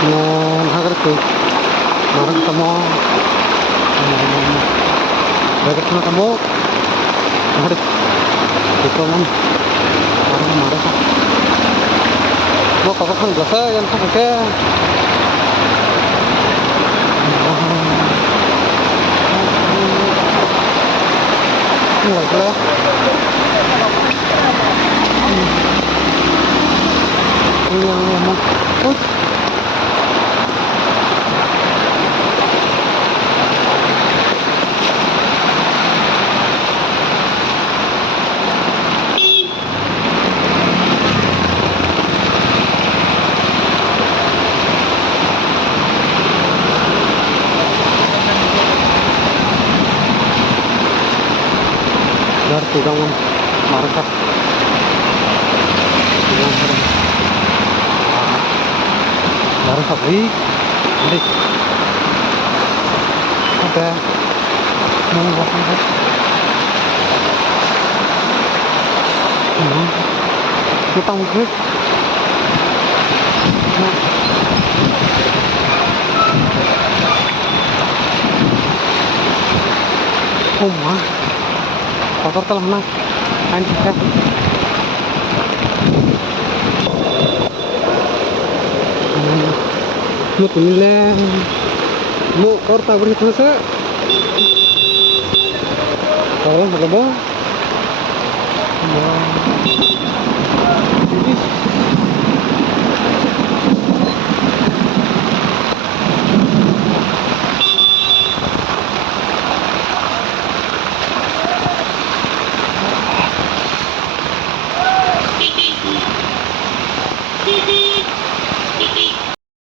mau agar tuh marah kamu baik sama kamu ada itu man marah marah kah mau kakak kan biasa yang pakai nggak boleh yang ngomong dari tudangan market dari pabrik nanti ada mau apa utang gue mah kotor telah nak anjir ya mau tumilan mau korta beri selesai kalau nggak